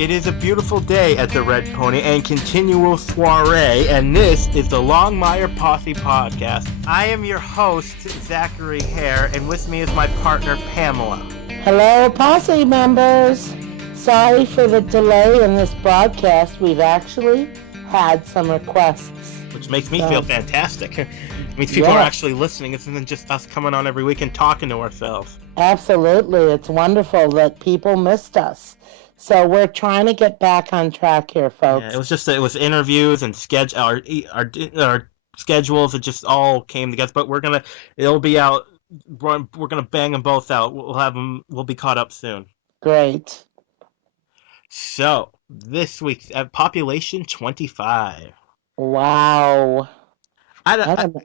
It is a beautiful day at the Red Pony and continual soiree, and this is the Longmire Posse Podcast. I am your host, Zachary Hare, and with me is my partner, Pamela. Hello, Posse members. Sorry for the delay in this broadcast. We've actually had some requests. Which makes me feel fantastic. It means people are Yes. actually listening. It's not just us coming on every week and talking to ourselves. Absolutely. It's wonderful that people missed us. So we're trying to get back on track here, folks. Yeah, it was interviews and our schedules. It just all came together. But it'll be out. We're gonna bang them both out. We'll have them. We'll be caught up soon. Great. So this week's population 25. Wow. I don't. I I, don't know.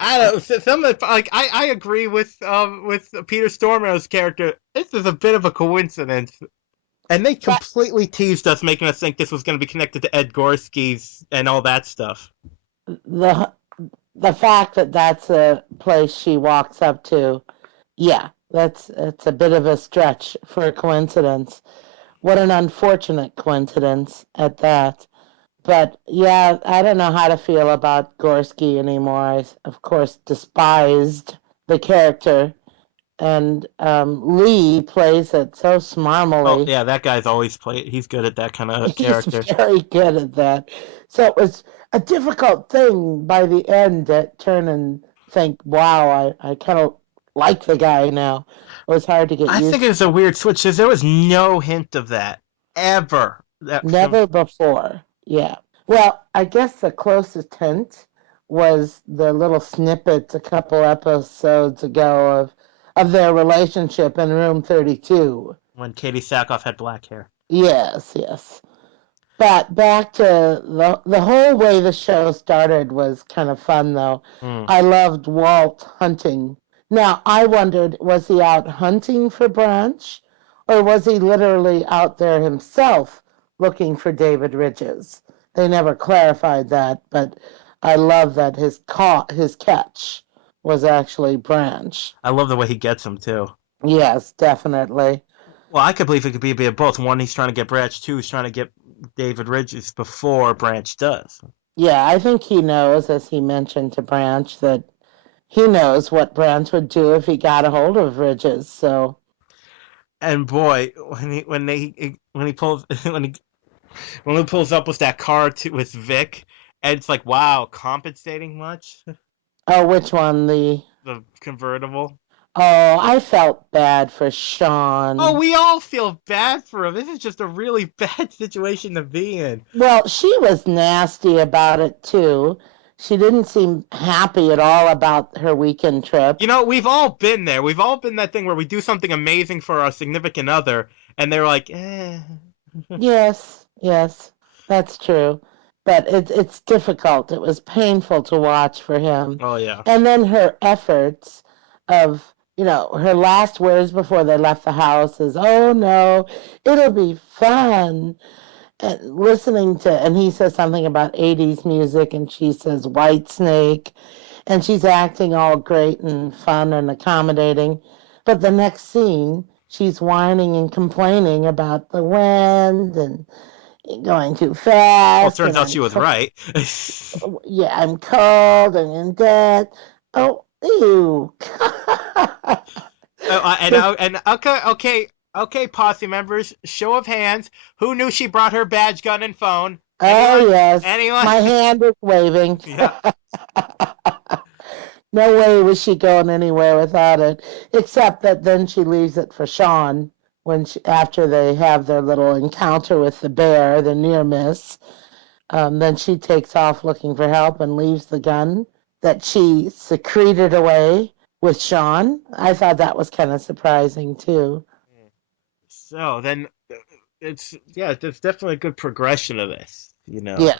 I don't. Some of the, like I agree with Peter Stormare's character. This is a bit of a coincidence. And they But completely teased us, making us think this was going to be connected to Ed Gorski's and all that stuff. the the fact that that's a place she walks up to, yeah, it's a bit of a stretch for a coincidence. What an unfortunate coincidence at that. But yeah, I don't know how to feel about Gorski anymore. I, of course, despised the character, and Lee plays it so Oh smarmily. yeah, that guy's always played. He's good at that kind of He's character. very good at that. So it was a difficult thing by the end to turn and think, wow, I kind of like the guy now. It was hard to get I think used it's a weird switch because there was no hint of that ever. to. Never before. Yeah. Well, I guess the closest hint was the little snippet a couple episodes ago of their relationship in Room 32. When Katie Sackhoff had black hair. Yes, yes. But back to the whole way the show started was kind of fun, though. Hmm. I loved Walt hunting. Now, I wondered, was he out hunting for Branch, or was he literally out there himself looking for David Ridges? They never clarified that, but I love that his catch was actually Branch. I love the way he gets him too. Yes, definitely. Well, I could believe it could be a bit of both. One, he's trying to get Branch. Two, he's trying to get David Ridges before Branch does. Yeah, I think he knows, as he mentioned to Branch, that he knows what Branch would do if he got a hold of Ridges. So And boy, when he pulls when he pulls up with that car with Vic, and it's like, wow, compensating much? oh, which one? The convertible. Oh, I felt bad for Oh, Sean. we all feel bad for him. This is just a really bad situation to be in. Well, she was nasty about it too. She didn't seem happy at all about her weekend trip. You know, we've all been there. We've all been that thing where we do something amazing for our significant other, and they're like, eh. Yes, yes, that's true. But it's difficult. It was painful to watch for him. Oh yeah. And then her efforts of, her last words before they left the house is, oh no, it'll be fun. And listening to, and he says something about 80s music, and she says White Snake, and she's acting all great and fun and accommodating. But the next scene, she's whining and complaining about the wind and going too Well, it fast, turns and out she was right. yeah, I'm cold and in debt. Oh, ew. And okay, posse members, show of hands, who knew she brought her badge, gun, and phone? Oh, Anyone? yes. Anyone? My hand is waving. Yeah. No way was she going anywhere without it, except that then she leaves it for Sean after they have their little encounter with the bear, the near miss. Then she takes off looking for help and leaves the gun that she secreted away with Sean. I thought that was kind of surprising too. So then, there's definitely a good progression of this, you know. Yeah,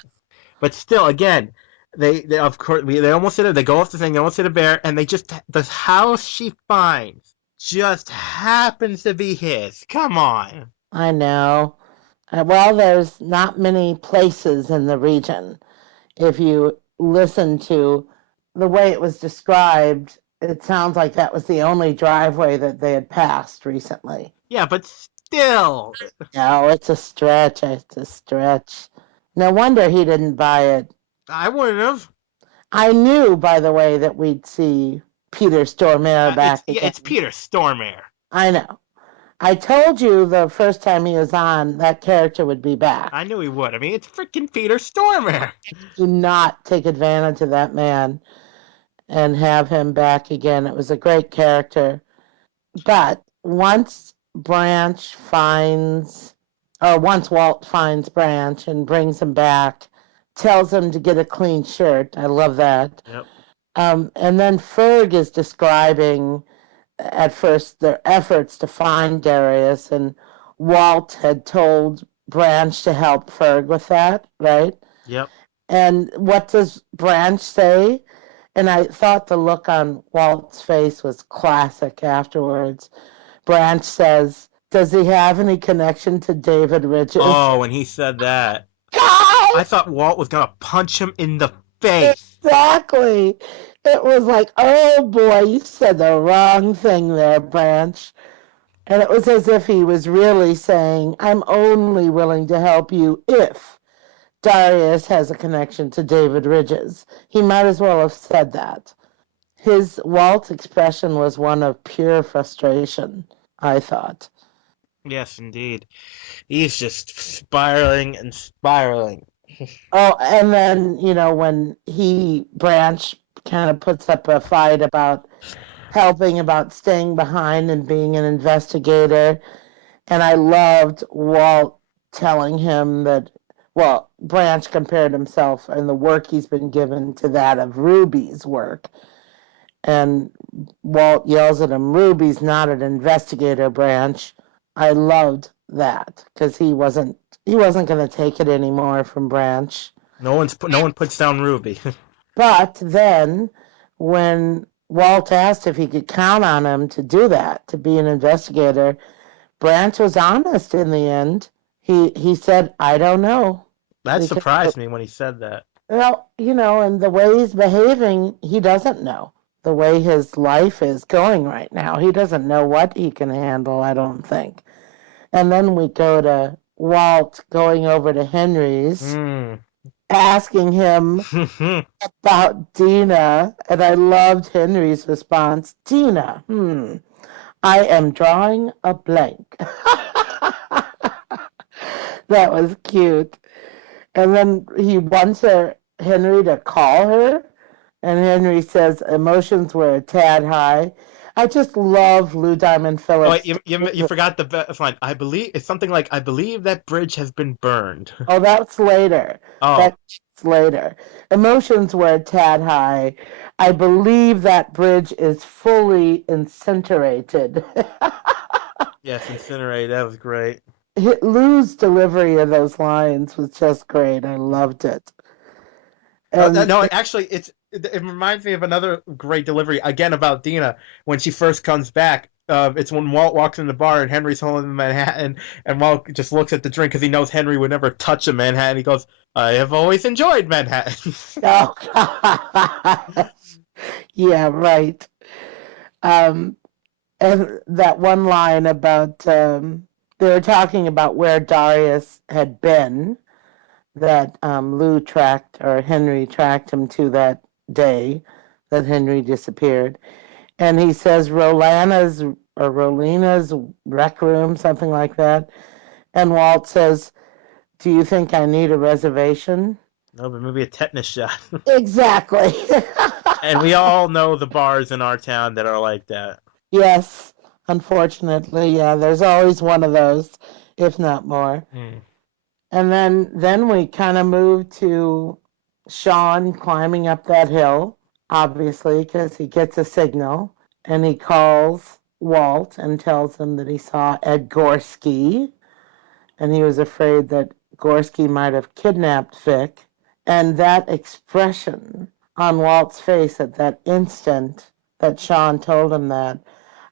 But still, again, they of course they almost hit it. They go off the thing. They almost hit a bear, and the house she finds just happens to be his. Come on. I know. Well, there's not many places in the region. If you listen to the way it was described, it sounds like that was the only driveway that they had passed recently. Yeah, but still. No, it's a stretch. It's a stretch. No wonder he didn't buy it. I wouldn't have. I knew, by the way, that we'd see Peter Stormare It's back yeah, it's again. Peter Stormare. I know. I told you the first time he was on, that character would be I back. knew he would. I mean, it's freaking Peter Stormare. Do not take advantage of that man and have him back again. It was a great character. But once Walt finds Branch and brings him back, tells him to get a clean shirt. I love that. Yep. And then Ferg is describing at first their efforts to find Darius, and Walt had told Branch to help Ferg with that, right? Yep. And what does Branch say? And I thought the look on Walt's face was classic afterwards. Branch says, "Does he have any connection to David Ridges?" Oh, when he said that, I Guys! thought Walt was gonna punch him in the face. Exactly. It was like, oh boy, you said the wrong thing there, Branch. And it was as if he was really saying, I'm only willing to help you if Darius has a connection to David Ridges. He might as well have said that. His Walt's expression was one of pure frustration, I thought. Yes, indeed. He's just spiraling and spiraling. Oh, and then, when Branch kind of puts up a fight about helping, about staying behind and being an investigator. And I loved Walt telling him that, well, Branch compared himself and the work he's been given to that of Ruby's work. And Walt yells at him, Ruby's not an investigator, Branch. I loved that because he wasn't going to take it anymore from Branch. No one puts down Ruby. But then when Walt asked if he could count on him to do that, to be an investigator, Branch was honest in the end. He said, I don't know. That Because, surprised me when he said that. well, and the way he's behaving, he doesn't know. The way his life is going right now, he doesn't know what he can handle, I don't think. And then we go to Walt going over to Henry's, Hmm. asking him about Dina, and I loved Henry's response. Dina, I am drawing a blank. That was cute. And then he wants Henry to call her, and Henry says emotions were a tad high. I just love Lou Diamond Oh, wait, Phillips. you forgot the line. I believe it's something like I believe that bridge has been burned. Oh, that's later. Oh, That's later. Emotions were a tad high. I believe that bridge is fully incinerated. yes, incinerated. That was great. Lou's delivery of those lines was just great. I loved it. And No, actually, it reminds me of another great delivery again about Dina when she first comes back. It's when Walt walks in the bar and Henry's holding the Manhattan, and Walt just looks at the drink because he knows Henry would never touch a Manhattan. He goes, "I have always enjoyed Manhattan." oh gosh. Yeah, right. Um, and that one line about they were talking about where Darius had been that Lou tracked or Henry tracked him to that day that Henry disappeared. And he says Rolina's rec room, something like that. And Walt says, do you think I need a reservation? No, but maybe a tetanus shot. Exactly. And we all know the bars in our town that are like that. Yes, unfortunately, yeah, there's always one of those, if not more. Hmm. And then we kind of move to Sean climbing up that hill, obviously, because he gets a signal and he calls Walt and tells him that he saw Ed Gorski and he was afraid that Gorski might have kidnapped Vic. And that expression on Walt's face at that instant that Sean told him that,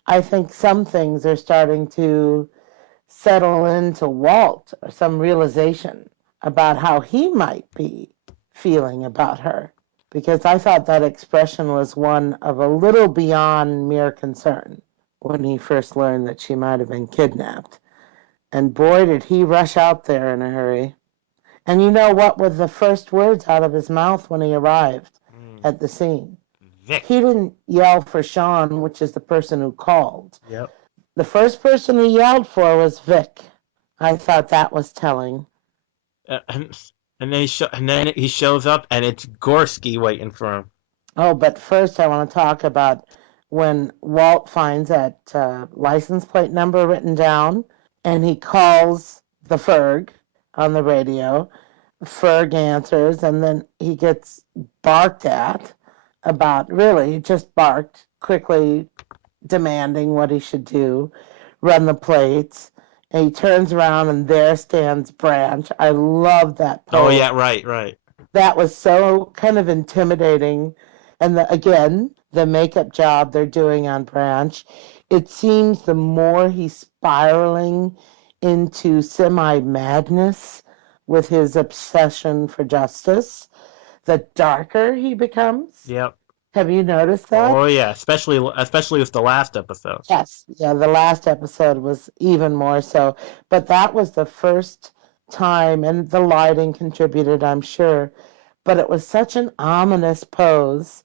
I think some things are starting to settle into Walt or some realization about how he might be feeling about her. Because I thought that expression was one of a little beyond mere concern when he first learned that she might have been kidnapped. And boy, did he rush out there in a hurry. And you know what were the first words out of his mouth when he arrived Mm. at the scene? He Vic. didn't yell for Sean, which is the person who called. Yep. The first person he yelled for was Vic. I thought that was telling. Uh, and, and then he shows up, and it's Gorski waiting for him. Oh, but first I want to talk about when Walt finds that license plate number written down and he calls the Ferg on the radio. Ferg answers, and then he gets barked at about, really, just barked, quickly demanding what he should do, run the plates. And he turns around, and there stands Branch. I love that Oh yeah, pose. right, right. That was so kind of intimidating. And again, the makeup job they're doing on Branch, it seems the more he's spiraling into semi madness with his obsession for justice, the darker he becomes. Yep. Have you noticed that? Oh yeah, especially with the last episode. Yes. Yeah, the last episode was even more so. But that was the first time, and the lighting contributed, I'm sure. But it was such an ominous pose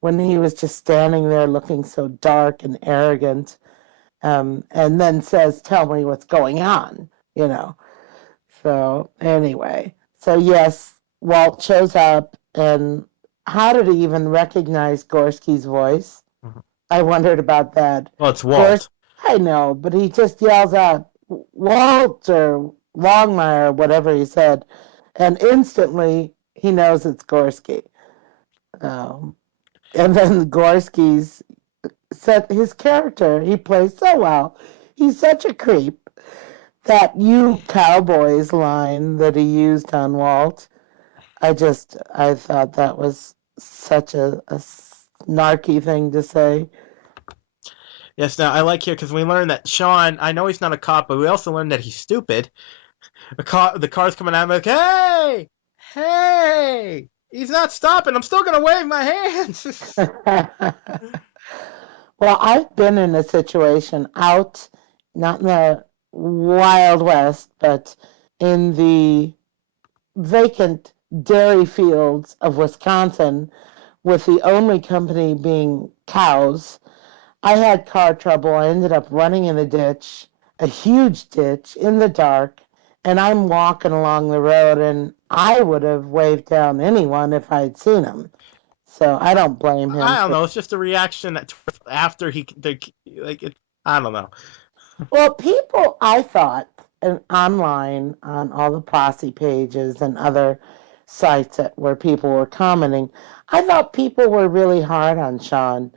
when he was just standing there looking so dark and arrogant, and then says, "Tell me what's going on," you know. So, anyway, so yes, Walt shows up, and how did he even recognize Gorski's voice? Mhm. I wondered about that. Well, it's Gorski, Walt. I know, but he just yells out, "Walt," or Longmire, whatever he said, and instantly he knows it's Gorski. Um, and then Gorski's set his character he plays so well. He's such a creep. That "you cowboys" line that he used on Walt, I thought that was such a snarky thing to say. Yes. Now I like here because we learned that Sean. I know he's not a cop, but we also learned that he's stupid. The car's coming at him like, hey, hey, he's not stopping. I'm still gonna wave my hands. Well, I've been in a situation out, not in the Wild West, but in the vacant dairy fields of Wisconsin, with the only company being cows. I had car trouble. I ended up running in a ditch, a huge ditch in the dark, and I'm walking along the road, and I would have waved down anyone if I'd seen him. So I don't blame him I don't for. know. It's just a reaction after like it. I don't know. Well, people, I thought, and online on all the posse pages and other sites where people were commenting, I thought people were really hard on Sean.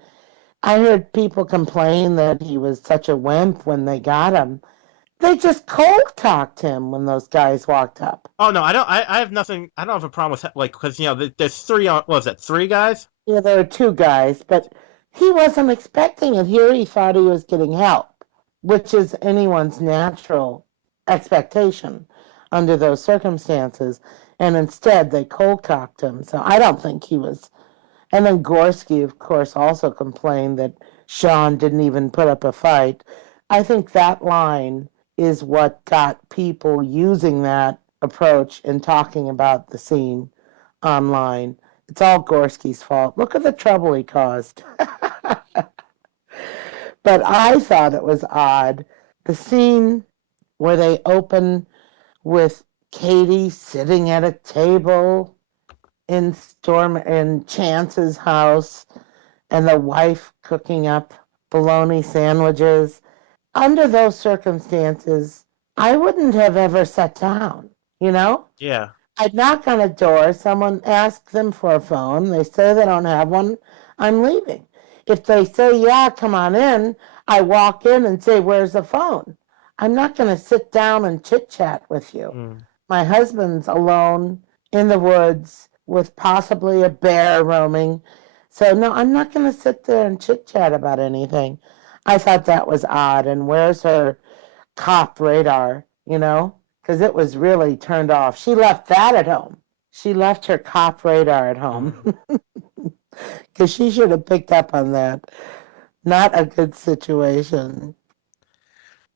I heard people complain that he was such a wimp when they got him. They just cold talked him when those guys walked up. Oh no, I don't. I have nothing. I don't have a problem with like because there's three on. What was that? Three guys? Yeah, there were two guys, but he wasn't expecting it. Here he thought he was getting help, which is anyone's natural expectation under those circumstances. And instead, they cold cocked him. So I don't think he was. And then Gorski, of course, also complained that Sean didn't even put up a fight. I think that line is what got people using that approach and talking about the scene online. It's all Gorski's fault. Look at the trouble he caused. But I thought it was odd. The scene where they open with Katie sitting at a table in Chance's house and the wife cooking up bologna sandwiches. Under those circumstances, I wouldn't have ever sat down, you know? Yeah. I'd knock on a door, someone asks them for a phone, they say they don't have one, I'm leaving. If they say, yeah, come on in, I walk in and say, where's the phone? I'm not going to sit down and chit chat with you. Mm. My husband's alone in the woods with possibly a bear roaming. So, no, I'm not going to sit there and chit chat about anything. I thought that was odd. And where's her cop radar, you know? Because it was really turned off. She left that at home. She left her cop radar at home Mm. because she should have picked up on that. Not a good situation.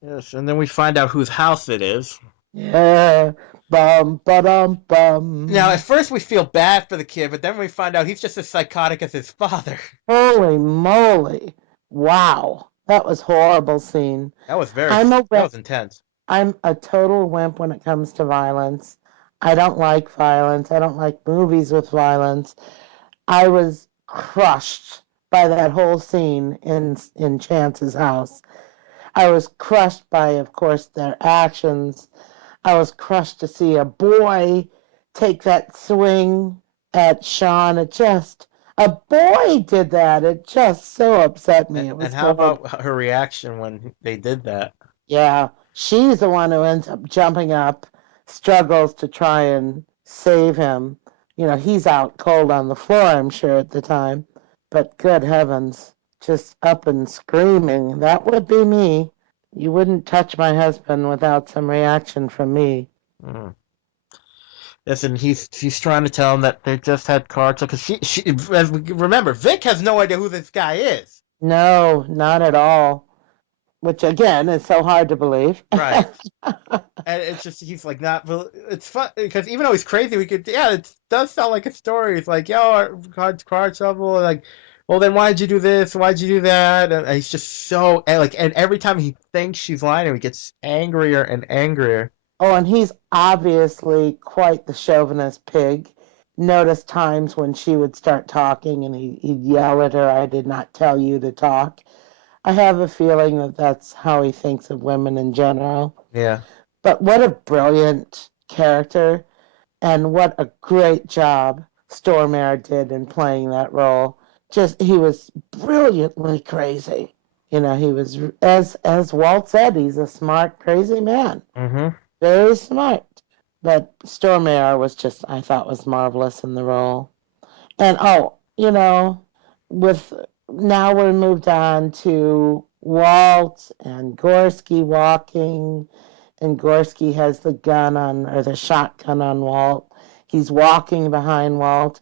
Yes, and then we find out whose house it is. Yeah. Bum, ba-dum, Now, at bum. first we feel bad for the kid, but then we find out he's just as psychotic as his father. Holy moly. Wow. That was horrible scene. That was very, I'm a that wimp. was intense. I'm a total wimp when it comes to violence. I don't like violence. I don't like movies with violence. I was crushed by that whole scene in Chance's house. I was crushed by, of course, their actions. I was crushed to see a boy take that swing at Sean. It just, a boy did that. It just so upset me. It And was how horrible. about her reaction when they did that? Yeah, she's the one who ends up jumping up, struggles to try and save him. You know, he's out cold on the floor, I'm sure, at the time. But good heavens, just up and screaming. That would be me. You wouldn't touch my husband without some reaction from me. Mm. Yes, and she's trying to tell him that they just had cards because as we remember, Vic has no idea who this guy is. No, not at all. Which again is so hard to believe. Right. And it's just he's like not. It's fun because even though he's crazy, we could it does sound like a story. It's like yo, car trouble, and like, well then why'd you do this? Why'd you do that? And he's just so and every time he thinks she's lying, he gets angrier and angrier. Oh, and he's obviously quite the chauvinist pig. Notice times when she would start talking and he'd yell at her, I did not tell you to talk. I have a feeling that that's how he thinks of women in general. Yeah. But what a brilliant character, and what a great job Stormare did in playing that role. Just, he was brilliantly crazy. You know, he was, as Walt said, he's a smart, crazy man. Mm-hmm. Very smart. But Stormare was just, I thought, was marvelous in the role. And oh, with now we're moved on to Walt and Gorski walking, and Gorski has the gun on, or the shotgun on Walt. He's walking behind Walt.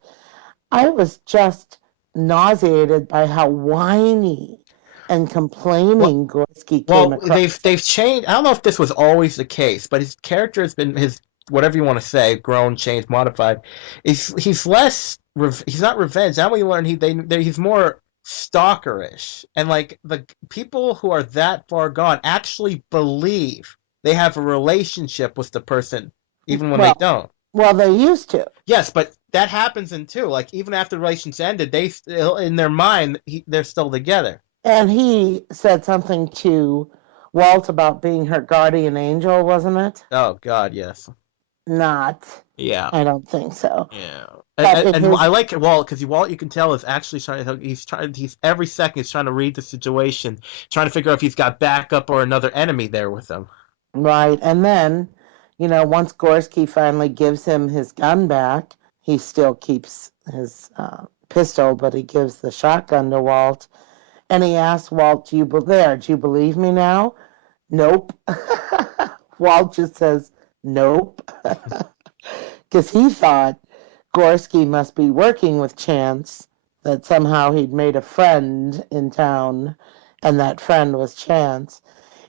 I was just nauseated by how whiny and Well, complaining Gorski came Well, across. they've changed. I don't know if this was always the case, but his character has been his whatever you want to say, grown, changed, modified. He's less he's not revenge. Now we learn he's more stalkerish, and like the people who are that far gone actually believe they have a relationship with the person, even when they Well, don't. well, they used to. Yes, but that happens in two. Like even after the relation's ended, they still in their mind they're still together. And he said something to Walt about being her guardian angel, wasn't it? Oh God, yes. Not. Yeah. I don't think so. Yeah, But in and I his like Walt because Walt you can tell is actually he's every second he's trying to read the situation, trying to figure out if he's got backup or another enemy there with him. right, and then, once Gorski finally gives him his gun back, he still keeps his pistol, but he gives the shotgun to Walt, and he asks Walt, Do you believe me now?" Nope. Walt just says, "Nope," because he thought Gorski must be working with Chance, that somehow he'd made a friend in town, and that friend was Chance.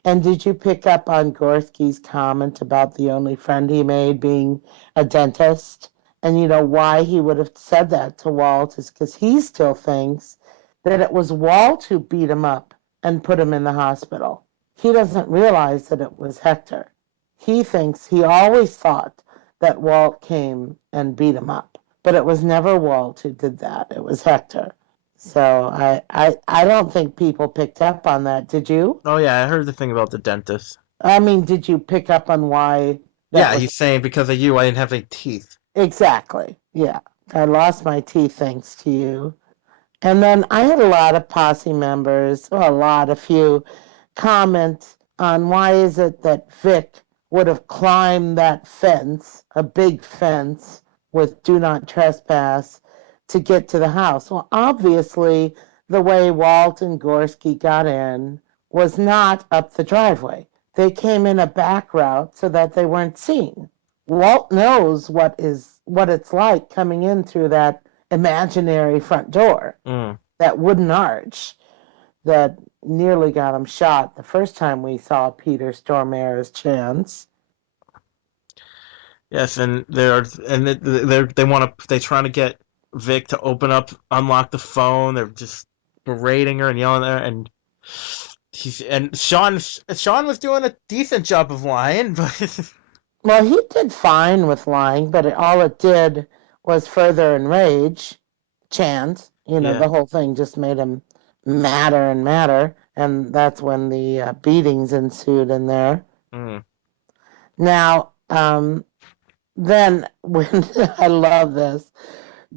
And did you pick up on Gorski's comment about the only friend he made being a dentist? And why he would have said that to Walt is because he still thinks that it was Walt who beat him up and put him in the hospital. He doesn't realize that it was Hector. He always thought that Walt came and beat him up, but it was never Walt who did that. It was Hector. So I don't think people picked up on that. Did you? Oh yeah, I heard the thing about the dentist. I mean, did you pick up on why that Yeah, was he's saying because of you I didn't have any teeth. exactly? Yeah, I lost my teeth thanks to you. And then I had a lot of posse members, well, a few, comment on why is it that Vic would have climbed that fence, a big fence with do not trespass, to get to the house. Well, obviously, the way Walt and Gorski got in was not up the driveway. They came in a back route so that they weren't seen. Walt knows what it's like coming in through that imaginary front door, Mm. that wooden arch. that nearly got him shot the first time we saw Peter Stormare as Chance. Yes, and they're trying to get Vic to unlock the phone. They're just berating her and yelling at her, and Sean was doing a decent job of lying, but Well, he did fine with lying, but all it did was further enrage Chance. yeah. The whole thing just made him madder and madder, and that's when the beatings ensued in there. Mm. Now, then when I love this,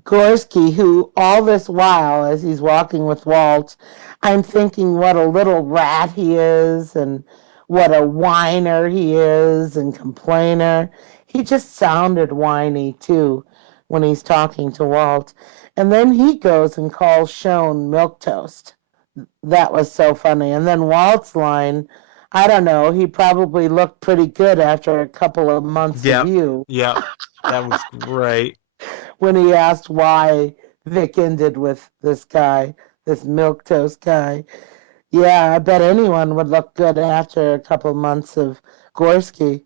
Gorski, who all this while, as he's walking with Walt, I'm thinking what a little rat he is and what a whiner he is and complainer. He just sounded whiny too when he's talking to Walt. And then he goes and calls Shone milk toast. That was so funny. And then Walt's line, I don't know, he probably looked pretty good after a couple of months of Yep. you Yep. That was great. when he asked why Vic ended with this guy, this milk toast guy. Yeah, I bet anyone would look good after a couple of months of Gorski.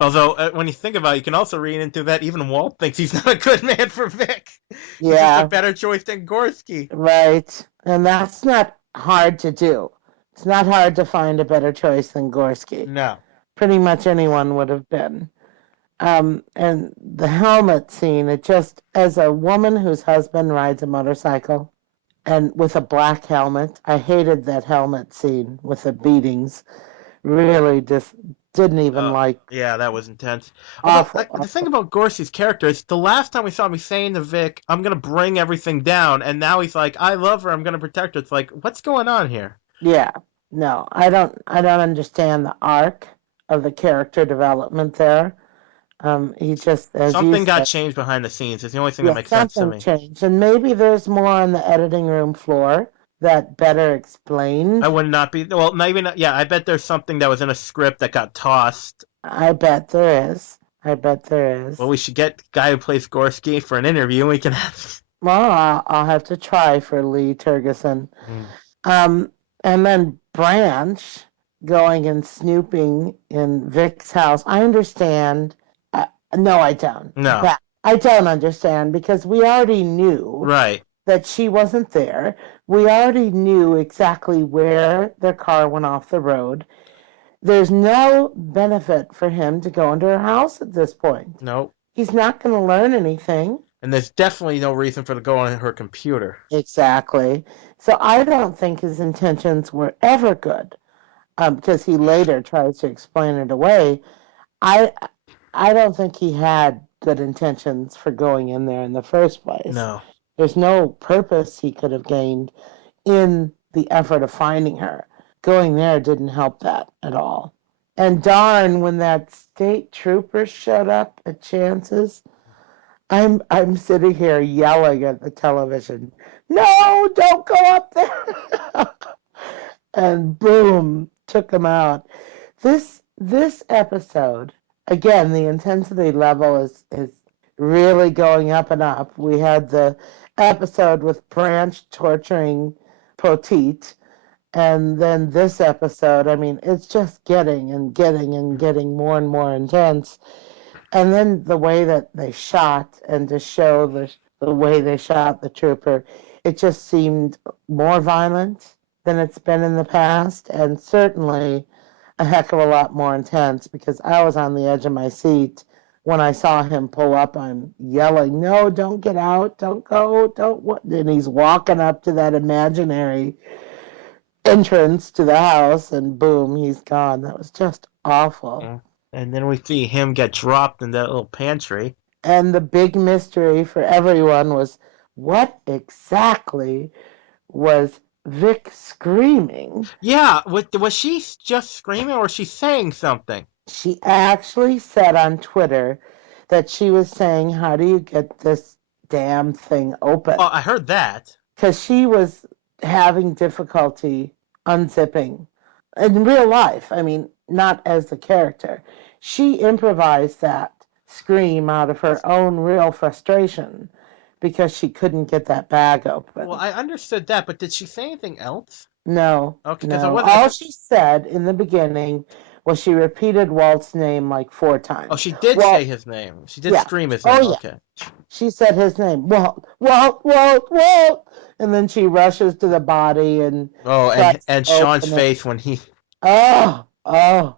Although, when you think about it, you can also read into that even Walt thinks he's not a good man for Vic. He's just a Yeah, better choice than Gorski. right. And that's not hard to do. It's not hard to find a better choice than Gorski. No. Pretty much anyone would have been. And the helmet scene, it just, as a woman whose husband rides a motorcycle, and with a black helmet. I hated that helmet scene with the beatings. Really just didn't even Uh, like. yeah, that was intense. Although Awful, the thing awful. about Gorski's character is the last time we saw him, he's saying to Vic, "I'm gonna bring everything down," and now he's like, "I love her. I'm gonna protect her." It's like, what's going on here? Yeah, no, I don't understand the arc of the character development there. He just, as you Something got said, changed behind the scenes. It's the only thing that yeah, makes sense to something me. changed, and maybe there's more on the editing room floor that better I explained. would not be. Well, maybe not. Yeah, I bet there's something that was in a script that got tossed. I bet there is. I bet there Well, is. we should get the guy who plays Gorski for an interview, and we can have. Well, I'll have to try for Lee Turgeson. Mm. Um, and then Branch going and snooping in Vic's house. I understand. No, I don't. No, I don't understand because we already knew right. that she wasn't there. We already knew exactly where their car went off the road. There's no benefit for him to go into her house at this point. No, He's not going to learn anything. and there's definitely no reason for to go on her computer. Exactly. So I don't think his intentions were ever good. Because he later tries to explain it away. I I don't think he had good intentions for going in there in the first place. No. There's no purpose he could have gained in the effort of finding her. Going there didn't help that at all. And darn, when that state trooper showed up at Chance's, I'm sitting here yelling at the television, "No, don't go up there!" And boom, took him out. This episode, again, the intensity level is really going up and up. We had the episode with Branch torturing Poteet, and then this episode, I mean, it's just getting and getting and getting more and more intense. And then the way that they shot and to show the way they shot the trooper, it just seemed more violent than it's been in the past, and certainly a heck of a lot more intense because I was on the edge of my seat when I saw him pull up. I'm yelling, "No, don't get out, don't go, don't what?" And he's walking up to that imaginary entrance to the house, and boom, he's gone. That was just awful. Mm. And then we see him get dropped in that little pantry. And the big mystery for everyone was what exactly was Vic screaming? Yeah, was she just screaming or was she saying something? She actually said on Twitter that she was saying, "How do you get this damn thing Oh, open?" I heard that. Because she was having difficulty unzipping in real life. I mean, not as the character. She improvised that scream out of her own real frustration because she couldn't get that bag Well, open. I understood that, but did she say anything else? No, Okay, because I no. wasn't. All she said in the beginning was she repeated Walt's name like 4 times. Oh, she did say Walt, his name. She did yeah. scream his Oh, name. yeah. Okay. She said his name, Walt, Walt, Walt, Walt. And then she rushes to the body and Oh, tries to and Sean's open it. face when he. Oh, oh.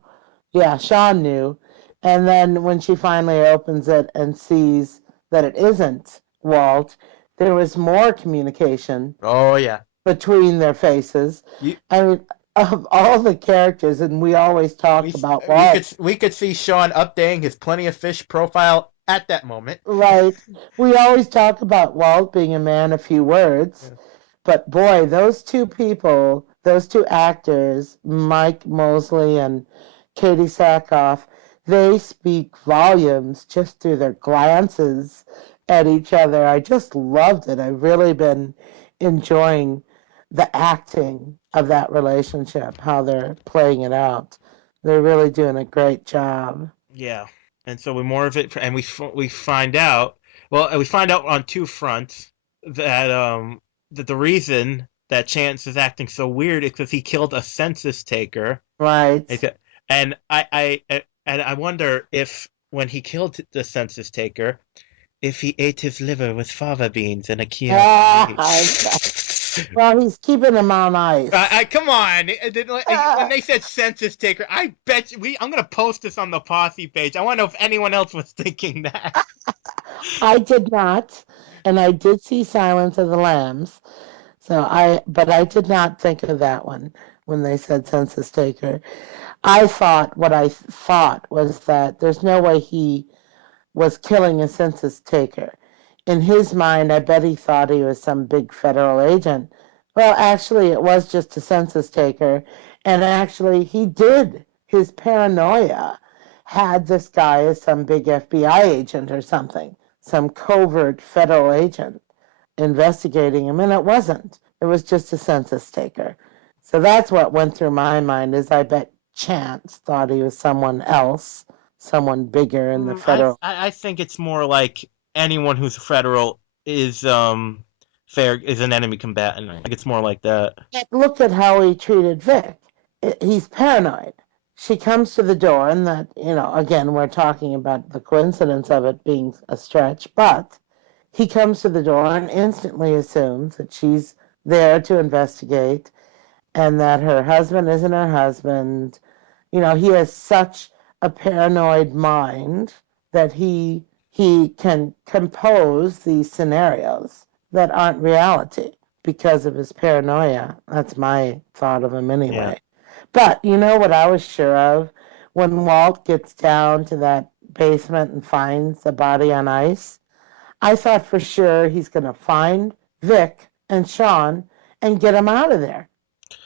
Yeah, Sean knew. And then when she finally opens it and sees that it isn't Walt, there was more communication Oh yeah. between their faces. You I mean, of all the characters, and we always talk about Walt, we could see Sean updating his Plenty of Fish profile at that moment. right? We always talk about Walt being a man of few words. Yeah. But boy, those two people, those two actors, Mike Mosley and Katie Sackhoff, they speak volumes just through their glances at each other. I just loved it. I've really been enjoying the acting of that relationship, how they're playing it out. They're really doing a great job. Yeah. And so we more of it, and we find out. Well, we find out on two fronts that that the reason that Chance is acting so weird is because he killed a census taker. Right. And I wonder if when he killed the census taker, if he ate his liver with fava beans and a Chianti. Well, he's keeping them on ice. Come on! When they said census taker, I bet you, I'm gonna post this on the posse page. I want to know if anyone else was thinking that. I did not, and I did see Silence of the Lambs. But I did not think of that one when they said census taker. What I thought was that there's no way he was killing a census taker. In his mind, I bet he thought he was some big federal agent. Well, actually, it was just a census taker, and actually, he did. His paranoia had this guy as some big FBI agent or something, some covert federal agent investigating him, and it wasn't. It was just a census taker. So that's what went through my mind is I bet Chance thought he was someone else, someone bigger in the federal. I think it's more like anyone who's federal is fair is an enemy combatant. I think it's more like that. Look at how he treated Vic. He's paranoid. She comes to the door, and that, again, we're talking about the coincidence of it being a stretch, but he comes to the door and instantly assumes that she's there to investigate and that her husband isn't her husband. He has such a paranoid mind that he can compose these scenarios that aren't reality because of his paranoia. That's my thought of him Yeah. anyway. But you know what I was sure of? When Walt gets down to that basement and finds the body on ice, I thought for sure he's going to find Vic and Sean and get them out of there.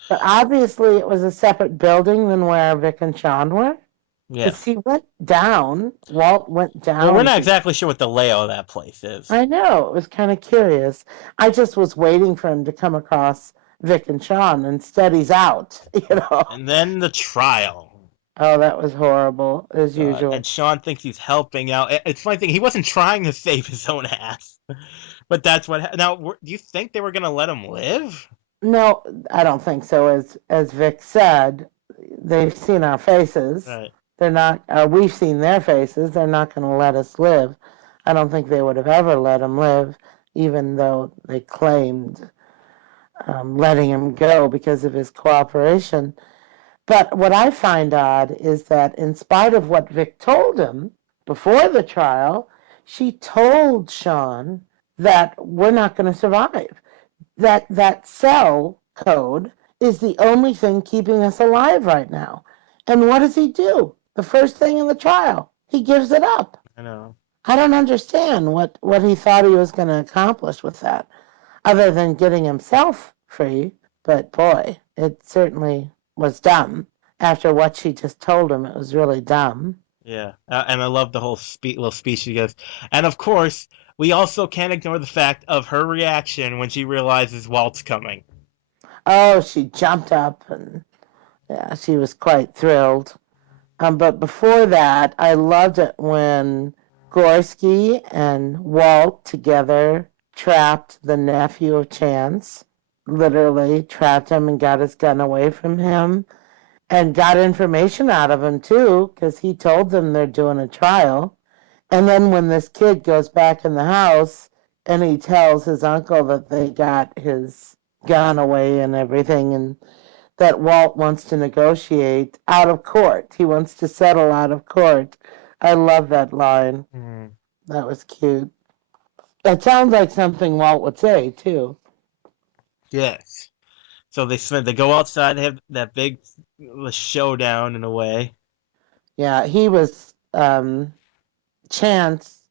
But obviously, it was a separate building than where Vic and Sean were. Yeah. Because he went down, Walt went Well, we're down not to. exactly sure what the layout of that place is. I know, it was kind of curious. I just was waiting for him to come across Vic and Sean. Instead, he's out, you know. And then the trial. Oh, that was horrible, as God. usual. And Sean thinks he's helping out. It's funny thing, he wasn't trying to save his own ass. But that's what. Now, do you think they were going to let him live? No, I don't think so. As Vic said, they've seen our faces. Right. They're not. We've seen their faces. They're not going to let us live. I don't think they would have ever let him live, even though they claimed letting him go because of his cooperation. But what I find odd is that, in spite of what Vic told him before the trial, she told Sean that we're not going to survive. That cell code is the only thing keeping us alive right now. And what does he do? The first thing in the trial, he gives it up. I know. I don't understand what he thought he was going to accomplish with that, other than getting himself free. But boy, it certainly was dumb. After what she just told him, it was really dumb. Yeah. And I love the whole little speech she gives. And of course, we also can't ignore the fact of her reaction when she realizes Walt's coming. Oh, she jumped up and yeah, she was quite thrilled. But before that, I loved it when Gorski and Walt together trapped the nephew of Chance, literally trapped him and got his gun away from him and got information out of him too, because he told them they're doing a trial. And then when this kid goes back in the house and he tells his uncle that they got his gun away and everything, and that Walt wants to negotiate out of court, he wants to settle out of court. I love that line. Mm. That was cute. That sounds like something Walt would say too. Yes. So they go outside, they have that big showdown in a way. Yeah, he was Chance,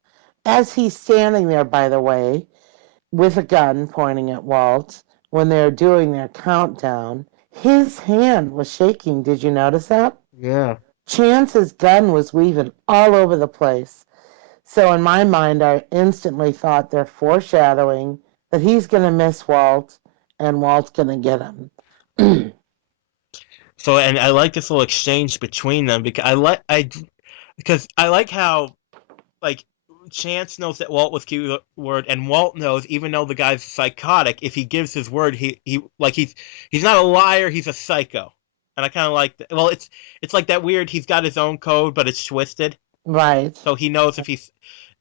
as he's standing there, by the way, with a gun pointing at Walt when they're doing their countdown. His hand was shaking. Did you notice that? Yeah. Chance's gun was weaving all over the place. So in my mind, I instantly thought they're foreshadowing that he's going to miss Walt and Walt's going to get him. So and I like this little exchange between them because I like how like Chance knows that Walt was keyword, and Walt knows even though the guy's psychotic, if he gives his word, he's not a liar, he's a psycho. And I kind of like that. Well, it's like that weird. He's got his own code, but it's twisted. Right. So he knows if he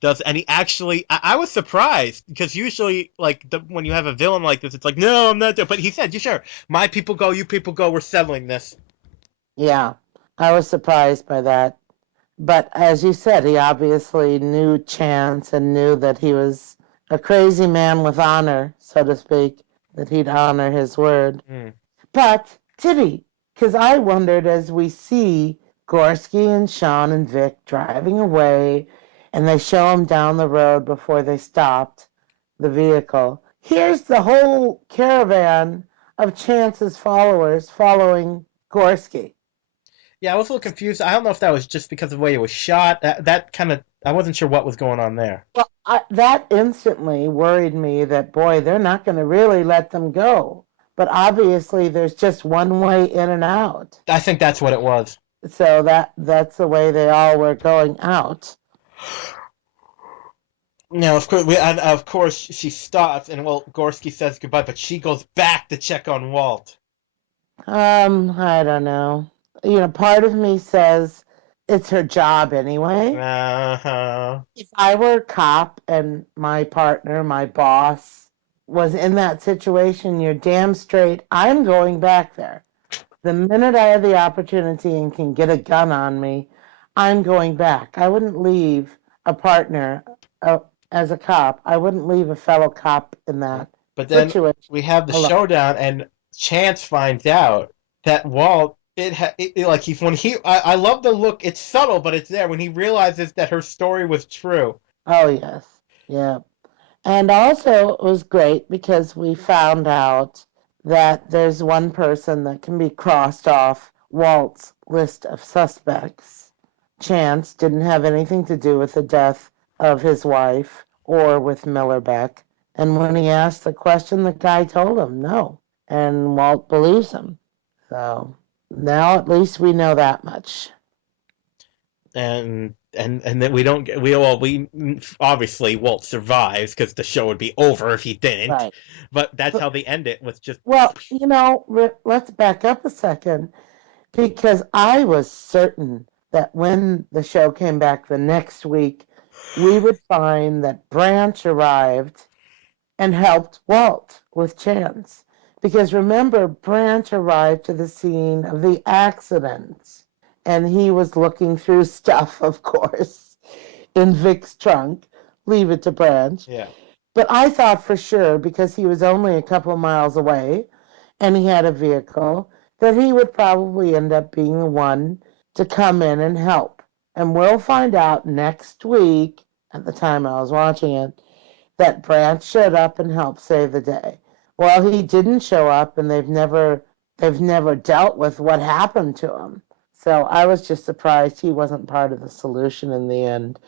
does, and he actually, I was surprised because usually, like when you have a villain like this, it's like, no, I'm not. But he said, "You sure? My people go, you people go. We're settling this." Yeah. I was surprised by that. But as you said, he obviously knew Chance and knew that he was a crazy man with honor, so to speak, that he'd honor his word. Mm. But did he? Because I wondered as we see Gorski and Sean and Vic driving away, and they show him down the road before they stopped the vehicle. Here's the whole caravan of Chance's followers following Gorski. Yeah, I was a little confused. I don't know if that was just because of the way it was shot. That kind of, I wasn't sure what was going on there. Well, that instantly worried me that, boy, they're not going to really let them go. But obviously, there's just one way in and out. I think that's what it was. So that's the way they all were going out. Now, of course, she stops, and well, Gorski says goodbye, but she goes back to check on Walt. I don't know. Part of me says it's her job anyway. Uh-huh. If I were a cop and my partner, my boss, was in that situation, you're damn straight, I'm going back there. The minute I have the opportunity and can get a gun on me, I'm going back. I wouldn't leave a partner as a cop. I wouldn't leave a fellow cop in that But then situation we have the alone. showdown, and Chance finds out that Walt, like he's when he, I love the look. It's subtle, but it's there when he realizes that her story was true. Oh, yes. Yeah. And also, it was great because we found out that there's one person that can be crossed off Walt's list of suspects. Chance didn't have anything to do with the death of his wife or with Miller Beck. And when he asked the question, the guy told him no. And Walt believes him. So now at least we know that much. And then we don't get we obviously Walt survives because the show would be over if he didn't. Right. But that's But, how they end it with just well, let's back up a second because I was certain that when the show came back the next week, we would find that Branch arrived and helped Walt with Chance. Because remember, Branch arrived to the scene of the accident and he was looking through stuff, of course, in Vic's trunk. Leave it to Branch. yeah. But I thought for sure, because he was only a couple miles away and he had a vehicle, that he would probably end up being the one to come in and help. And we'll find out next week, at the time I was watching it, that Branch showed up and helped save the day. Well, he didn't show up, and they've never dealt with what happened to him. So I was just surprised he wasn't part of the solution in the end.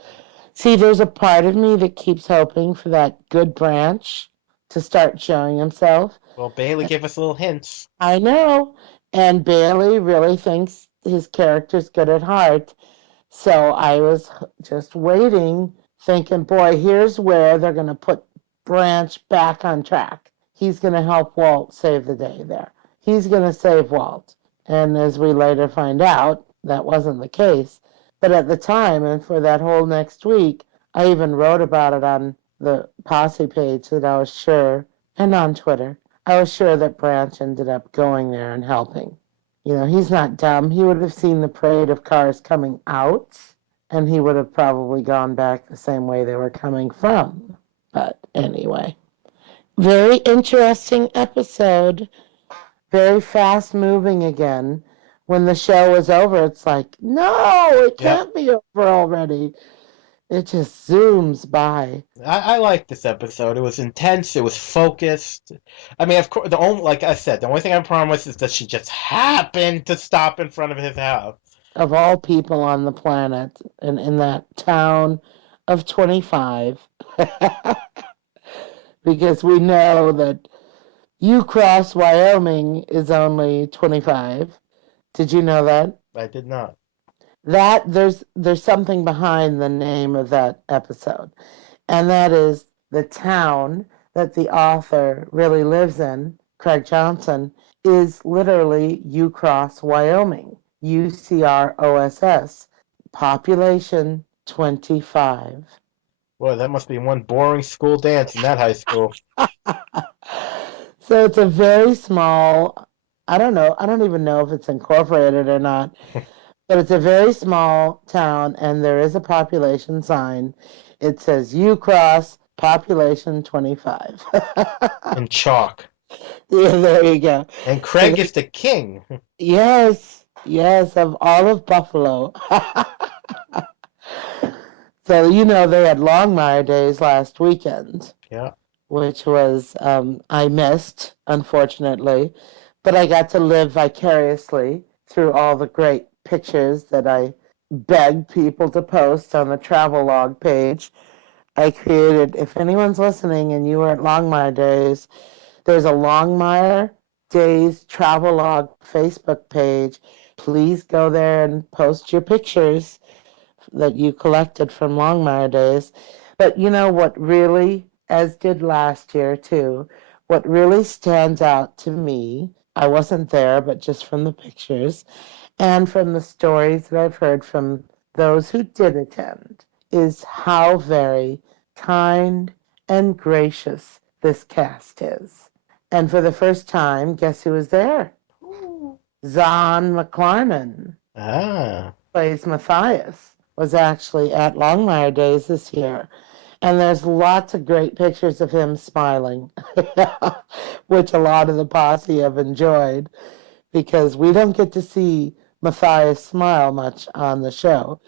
See, there's a part of me that keeps hoping for that good Branch to start showing himself. Well, Bailey gave us little hints. I know, and Bailey really thinks his character's good at heart. So I was just waiting, thinking, boy, here's where they're going to put Branch back on track. He's going to help Walt save the day there. He's going to save Walt. And as we later find out, that wasn't the case. But at the time, and for that whole next week, I even wrote about it on the Posse page that I was sure, and on Twitter, I was sure that Branch ended up going there and helping. You know, he's not dumb. He would have seen the parade of cars coming out, and he would have probably gone back the same way they were coming from. But anyway, very interesting episode. Very fast moving again. When the show was over, it's like, no, it Yep. can't be over already. It just zooms by. I liked this episode. It was intense. It was focused. I mean, of course, the only like I said, the only thing I promise is that she just happened to stop in front of his house. Of all people on the planet, and in that town of 25, because we know that Ucross, Wyoming is only 25. Did you know that? I did not. That there's something behind the name of that episode, and that is the town that the author really lives in, Craig Johnson, is literally Ucross, Wyoming. UCROSS. Population 25. Boy, that must be one boring school dance in that high school. So it's a very small, I don't know, I don't even know if it's incorporated or not, but it's a very small town and there is a population sign. It says Ucross, population 25. In chalk. Yeah, there you go. And So Craig is the king. yes, yes, of all of Buffalo. So you know they had Longmire Days last weekend, Yeah. which was I missed, unfortunately, but I got to live vicariously through all the great pictures that I begged people to post on the travel log page. I created, if anyone's listening and you were at Longmire Days, there's a Longmire Days travel log Facebook page. Please go there and post your pictures that you collected from Longmire Days. But you know what really, as did last year too, what really stands out to me, I wasn't there, but just from the pictures and from the stories that I've heard from those who did attend, is how very kind and gracious this cast is. And for the first time, guess who was there? Zahn McClarnon Ah. plays Matthias, was actually at Longmire Days this year. And there's lots of great pictures of him smiling, which a lot of the posse have enjoyed because we don't get to see Matthias smile much on the show.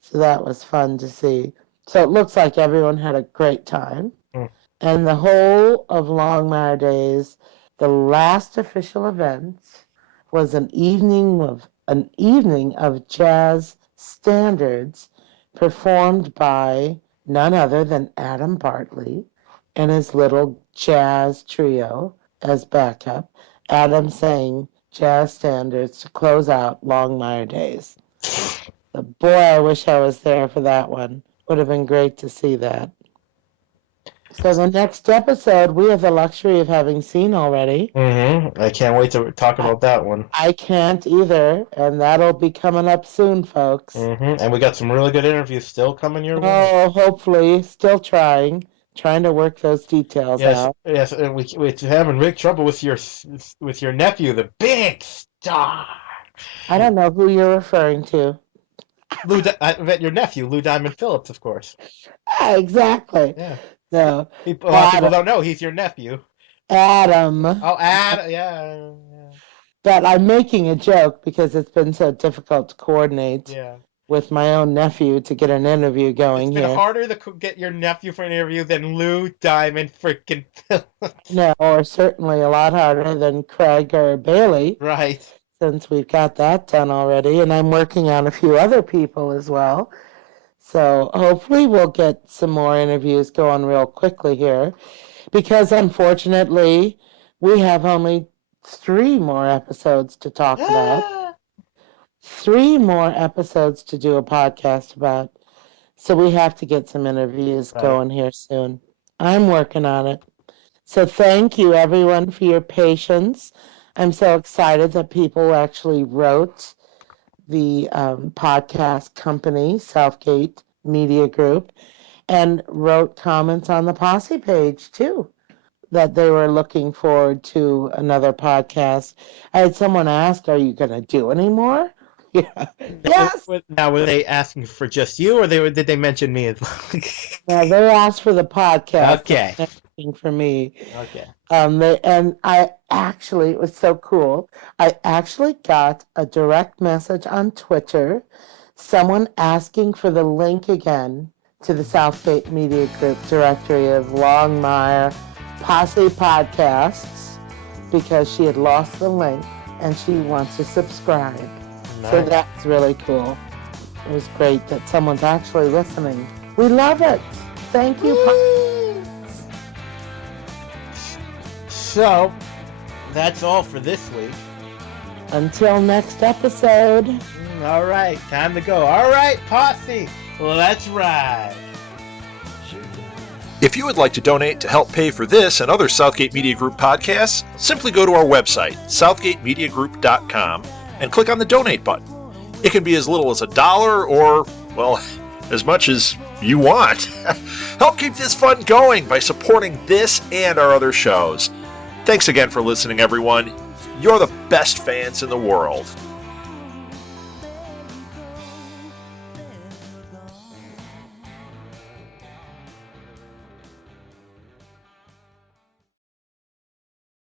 So that was fun to see. So it looks like everyone had a great time. Hmm. And the whole of Longmire Days, the last official event was an evening of jazz standards performed by none other than Adam Bartley and his little jazz trio as backup. Adam sang jazz standards to close out Longmire Days. Boy, I wish I was there for that one. Would have been great to see that. So the next episode we have the luxury of having seen already. I can't wait to talk I, about that one. I can't either, and that'll be coming up soon, folks. And we got some really good interviews still coming your way. Oh, hopefully, still trying to work those details Yes, out. yes, and we're having big trouble with your nephew, the big star. I don't know who you're referring to. I bet your nephew, Lou Diamond Phillips, of course. Yeah, exactly. Yeah. No, A lot of people Adam. don't know he's your nephew. Adam. Oh, yeah, But I'm making a joke because it's been so difficult to coordinate yeah. with my own nephew to get an interview It's going been here. harder to get your nephew for an interview than Lou Diamond freaking Phillips. No, or certainly a lot harder than Craig or Bailey, Right. since we've got that done already. And I'm working on a few other people as well. So hopefully we'll get some more interviews going real quickly here because unfortunately we have only 3 more episodes to talk about. Ah, 3 more episodes to do a podcast about. So we have to get some interviews right. going here soon. I'm working on it. So thank you, everyone, for your patience. I'm so excited that people actually wrote the podcast company, Southgate Media Group, and wrote comments on the Posse page, too, that they were looking forward to another podcast. I had someone ask, are you going to do any more? Yeah. Yes. Now, were they asking for just you, or did they mention me as well? Now, they asked for the podcast, Okay. not asking for me. Okay. And I actually, it was so cool. I actually got a direct message on Twitter, someone asking for the link again to the Southgate Media Group directory of Longmire Posse podcasts because she had lost the link and she wants to subscribe. So Nice. that's really cool. It was great that someone's actually listening. We love it. Thank you. So, that's all for this week. Until next episode. All right, time to go. All right, Posse, let's ride. If you would like to donate to help pay for this and other Southgate Media Group podcasts, simply go to our website, southgatemediagroup.com, and click on the donate button. It can be as little as $1 or, well, as much as you want. Help keep this fun going by supporting this and our other shows. Thanks again for listening, everyone. You're the best fans in the world.